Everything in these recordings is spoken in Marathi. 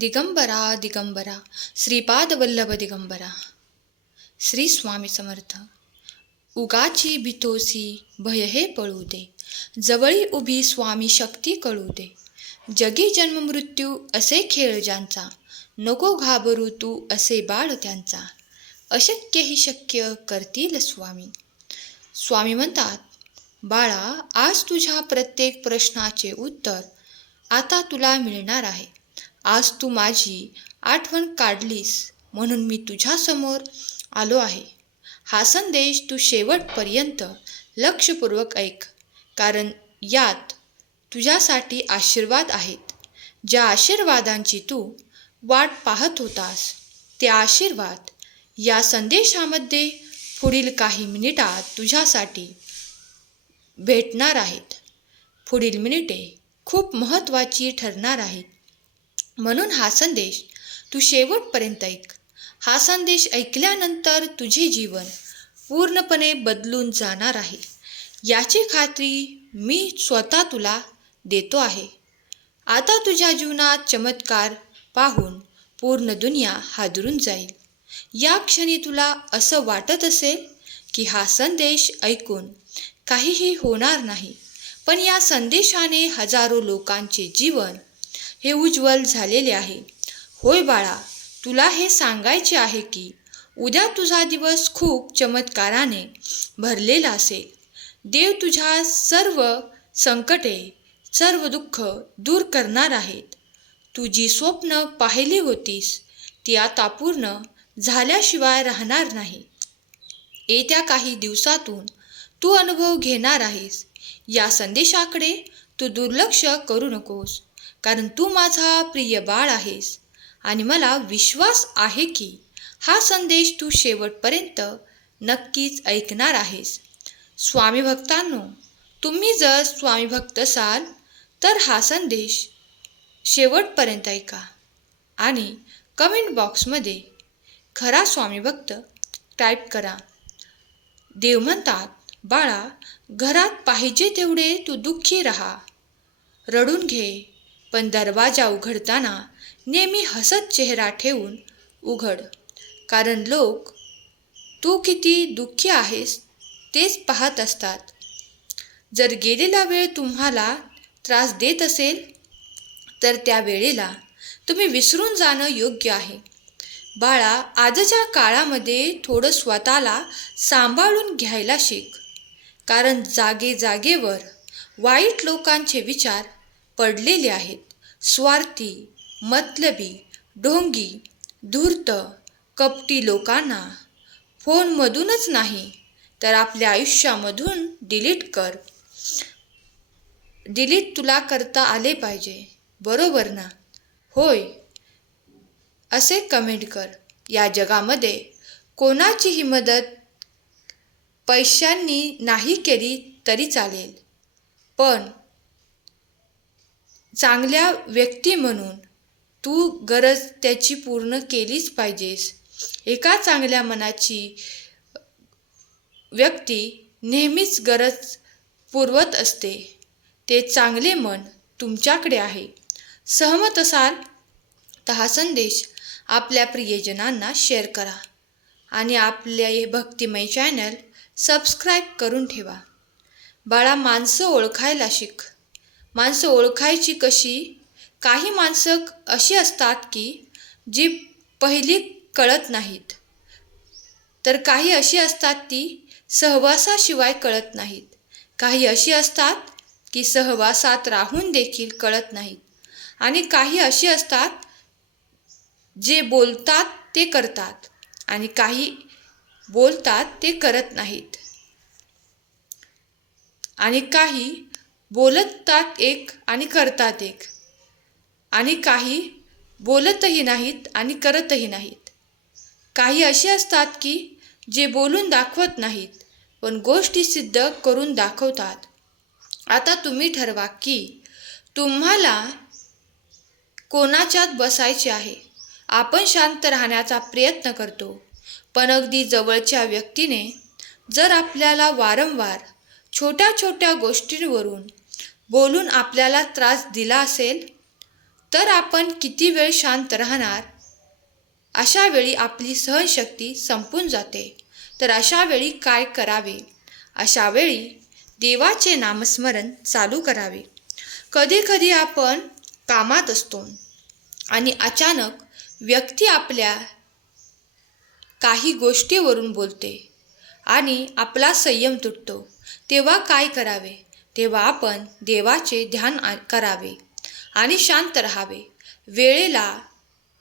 दिगंबरा दिगंबरा श्रीपादवल्लभ दिगंबरा। श्री स्वामी समर्थ उगाची भितोसी भय हे पळू दे जवळी उभी स्वामी शक्ती कळू दे। जगी जन्म मृत्यू असे खेळ ज्यांचा नको घाबरू तू असे बाळ त्यांचा। अशक्य ही शक्य करतील स्वामी। स्वामी म्हणतात बाळा आज तुझ्या प्रत्येक प्रश्नाचे उत्तर आता तुला मिळणार आहे. आज तू माझी आठवण काढलीस म्हणून मी तुझ्यासमोर आलो आहे. हा संदेश तू शेवटपर्यंत लक्षपूर्वक ऐक कारण यात तुझ्यासाठी आशीर्वाद आहेत. ज्या आशीर्वादांची तू वाट पाहत होतास ते आशीर्वाद या संदेशामध्ये पुढील काही मिनिटात तुझ्यासाठी भेटणार आहेत. पुढील मिनिटे खूप महत्त्वाची ठरणार आहेत. म्हणून हा संदेश तू शेवटपर्यंत ऐक. हा संदेश ऐकल्यानंतर तुझे जीवन पूर्णपणे बदलून जाणार आहे. याची खात्री मी स्वतः तुला देतो आहे. आता तुझ्या जीवनात चमत्कार पाहून पूर्ण दुनिया हादरून जाईल. या क्षणी तुला असं वाटत असेल की हा संदेश ऐकून काहीही होणार नाही पण या संदेशाने हजारो लोकांचे जीवन हे उज्ज्वल झालेले आहे. होय बाळा तुला हे सांगायचे आहे की उद्या तुझा दिवस खूप चमत्काराने भरलेला असेल. देव तुझ्या सर्व संकटे सर्व दुःख दूर करणार आहेत. तू जी स्वप्न पाहिली होतीस ती आता पूर्ण झाल्याशिवाय राहणार नाही. येत्या काही दिवसातून तू अनुभव घेणार आहेस. या संदेशाकडे तू दुर्लक्ष करू नकोस. कारण तू माझा प्रिय बाळ आहेस. आणि मला विश्वास आहे की हा संदेश तू शेवटपर्यंत नक्कीच ऐकणार आहेस. स्वामी भक्तांनो तुम्ही जर स्वामी भक्त असाल तर हा संदेश शेवटपर्यंत ऐका आणि कमेंट बॉक्समध्ये खरा स्वामी भक्त टाईप करा. देव म्हणतात बाळा घरात पाहिजे तेवढे तू दुःखी राहा. रडून घे पण दरवाजा उघडताना नेहमी हसत चेहरा ठेवून उघड. कारण लोक तू किती दुःखी आहेस तेच पाहत असतात. जर गेलेला वेळ तुम्हाला त्रास देत असेल तर त्या वेळेला तुम्ही विसरून जाणं योग्य आहे. बाळा आजच्या काळामध्ये थोडं स्वतःला सांभाळून घ्यायला शिक. कारण जागे जागेवर वाईट लोकांचे विचार पडलेले आहेत. स्वार्थी मतलबी ढोंगी धूर्त कपटी लोकांना फोनमधूनच नाही तर आपल्या आयुष्यामधून डिलीट कर. डिलीट तुला करता आले पाहिजे बरोबर ना? होय. असे कमेंट कर. या जगामध्ये कोणाचीही मदत पैशांनी नाही केली तरी चालेल. पण चांगल्या व्यक्ती म्हणून तू गरज त्याची पूर्ण केलीच पाहिजेस. एका चांगल्या मनाची व्यक्ती नेहमीच गरज पुरवत असते. ते चांगले मन तुमच्याकडे आहे. सहमत असाल तर हा संदेश आपल्या प्रियजनांना शेअर करा आणि आपले हे भक्तिमय चॅनल सबस्क्राईब करून ठेवा. बाळा माणसं ओळखायला शिक. माणसं ओळखायची कशी? काही माणसं अशी असतात की जी पहिली कळत नाहीत. तर काही अशी असतात ती सहवासाशिवाय कळत नाहीत. काही अशी असतात की सहवासात राहून देखील कळत नाहीत. आणि काही अशी असतात जे बोलतात ते करतात. आणि काही बोलतात ते करत नाहीत. आणि काही बोलतात एक आणि करतात एक. आणि काही बोलतही नाहीत आणि करतही नाहीत. काही असे असतात की जे बोलून दाखवत नाहीत पण गोष्टी सिद्ध करून दाखवतात. आता तुम्ही ठरवा की तुम्हाला कोणाच्यात बसायचे आहे? आपण शांत राहण्याचा प्रयत्न करतो. पण अगदी जवळच्या व्यक्तीने जर आपल्याला वारंवार छोट्या छोट्या गोष्टींवरून बोलून आपल्याला त्रास दिला असेल तर आपण किती वेळ शांत राहणार? अशा वेळी आपली सहनशक्ती संपून जाते. तर अशा वेळी काय करावे? अशा वेळी देवाचे नामस्मरण चालू करावे. कधीकधी आपण कामात असतो आणि अचानक व्यक्ती आपल्या काही गोष्टीवरून बोलते आणि आपला संयम तुटतो. तेव्हा काय करावे? तेव्हा आपण देवाचे ध्यान आ- करावे आणि शांत राहावे. वेळेला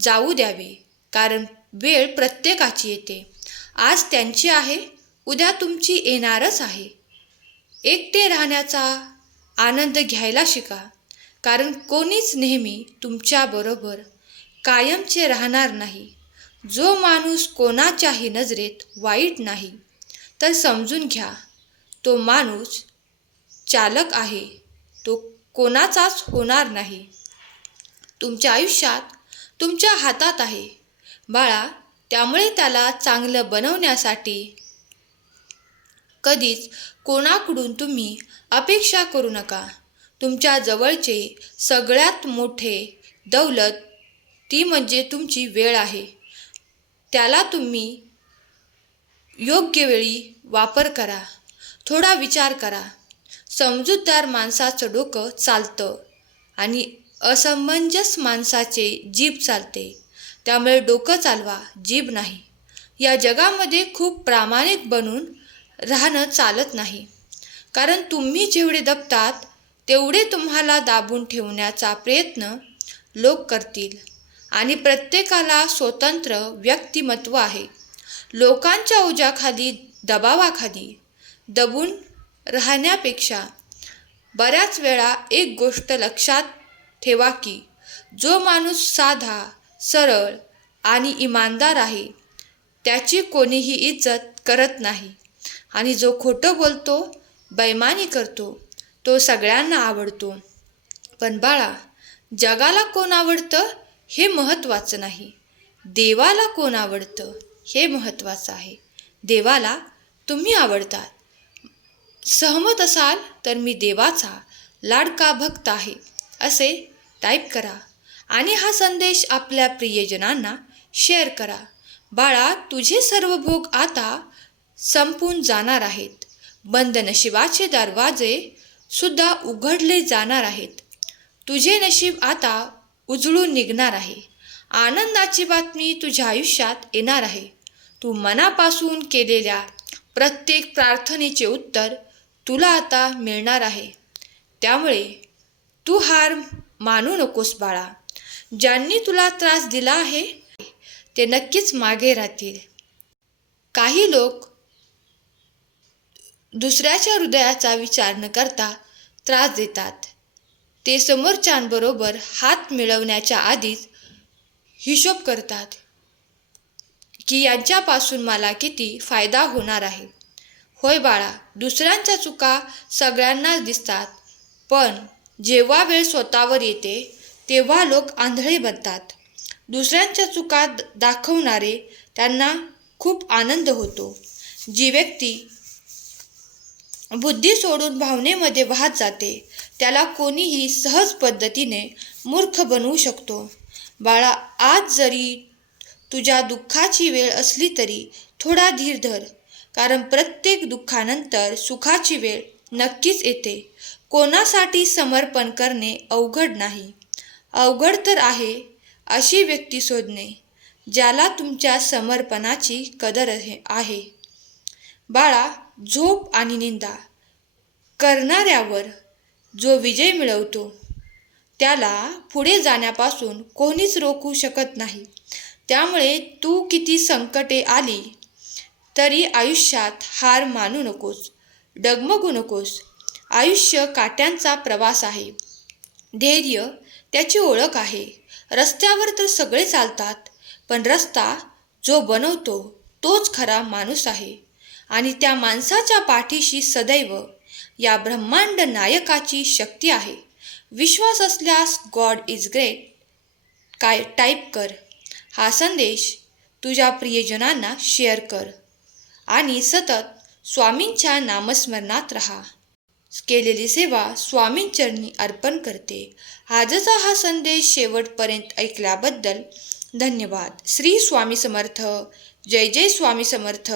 जाऊ द्यावे कारण वेळ प्रत्येकाची येते. आज त्यांची आहे उद्या तुमची येणारच आहे. एकटे राहण्याचा आनंद घ्यायला शिका कारण कोणीच नेहमी तुमच्याबरोबर कायमचे राहणार नाही. जो माणूस कोणाच्याही नजरेत वाईट नाही तर समजून घ्या तो माणूस चालक आहे. तो कोणाचाच होणार नाही. तुमच्या आयुष्यात तुमच्या हातात आहे. बाळा त्यामुळे त्याला चांगलं बनवण्यासाठी कधीच कोणाकडून तुम्ही अपेक्षा करू नका. तुमच्या जवळचे सगळ्यात मोठे दौलत ती म्हणजे तुमची वेळ आहे. त्याला तुम्ही योग्य वेळी वापर करा. थोडा विचार करा. समजूतदार माणसाचं डोकं चालतं आणि असमंजस माणसाचे जीभ चालते. त्यामुळे डोकं चालवा जीभ नाही. या जगामध्ये खूप प्रामाणिक बनून राहणं चालत नाही. कारण तुम्ही जेवढे दबतात तेवढे तुम्हाला दाबून ठेवण्याचा प्रयत्न लोक करतील. आणि प्रत्येकाला स्वतंत्र व्यक्तिमत्व आहे. लोकांच्या ओझ्याखाली दबावाखाली दबून राहण्यापेक्षा बऱ्याच वेळा एक गोष्ट लक्षात ठेवा की जो माणूस साधा सरळ आणि इमानदार आहे त्याची कोणीही इज्जत करत नाही. आणि जो खोटं बोलतो बैमानी करतो तो सगळ्यांना आवडतो. पण बाळा जगाला कोण आवडतं हे महत्त्वाचं नाही. देवाला कोण आवडतं हे महत्त्वाचं आहे. देवाला तुम्ही आवडतात. सहमत असाल तर मी देवाचा लाडका भक्त आहे असे टाईप करा. आणि हा संदेश आपल्या प्रियजनांना शेअर करा. बाळा तुझे सर्व भोग आता संपून जाणार आहेत. बंद नशिबाचे दरवाजे सुद्धा उघडले जाणार आहेत. तुझे नशीब आता उजळून निघणार आहे. आनंदाची बातमी तुझ्या आयुष्यात येणार आहे. तू मनापासून केलेल्या प्रत्येक प्रार्थनेचे उत्तर तुला आता मिळणार आहे. त्यामुळे तू हार मानू नकोस बाळा. ज्यांनी तुला त्रास दिला आहे ते नक्कीच मागे राहतील. काही लोक दुसऱ्याच्या हृदयाचा विचार न करता त्रास देतात. ते समोरच्यांबरोबर हात मिळवण्याच्या आधीच हिशोब करतात की यांच्यापासून मला किती फायदा होणार आहे. होय बाळा दुसऱ्यांच्या चुका सगळ्यांनाच दिसतात. पण जेव्हा वेळ स्वतःवर येते तेव्हा लोक आंधळे बनतात. दुसऱ्यांच्या चुका द- दाखवणारे त्यांना खूप आनंद होतो. जी व्यक्ती बुद्धी सोडून भावनेमध्ये वाहत जाते त्याला कोणीही सहज पद्धतीने मूर्ख बनवू शकतो. बाळा आज जरी तुझ्या दुःखाची वेळ असली तरी थोडा धीर धर. कारण प्रत्येक दुःखानंतर सुखाची वेळ नक्कीच येते. कोणासाठी समर्पण करणे अवघड नाही. अवघड तर आहे अशी व्यक्ती शोधणे ज्याला तुमच्या समर्पणाची कदर आहे आहे. बाळा झोप आणि निंदा करणाऱ्यावर जो विजय मिळवतो त्याला पुढे जाण्यापासून कोणीच रोखू शकत नाही. त्यामुळे तू किती संकटे आली तरी आयुष्यात हार मानू नकोस डगमगू नकोस. आयुष्य काट्यांचा प्रवास आहे. धैर्य त्याची ओळख आहे. रस्त्यावर तर सगळे चालतात पण रस्ता जो बनवतो तोच खरा माणूस आहे. आणि त्या माणसाच्या पाठीशी सदैव या ब्रह्मांड नायकाची शक्ती आहे. विश्वास असल्यास गॉड इज ग्रेट. काय टाईप कर. हा संदेश तुझ्या प्रियजनांना शेअर कर. आणि सतत स्वामींच्या नामस्मरणात रहा. केलेली सेवा स्वामींचरणी अर्पण करते. आजचा हा संदेश शेवटपर्यंत ऐकल्याबद्दल धन्यवाद. श्री स्वामी समर्थ. जय जय स्वामी समर्थ.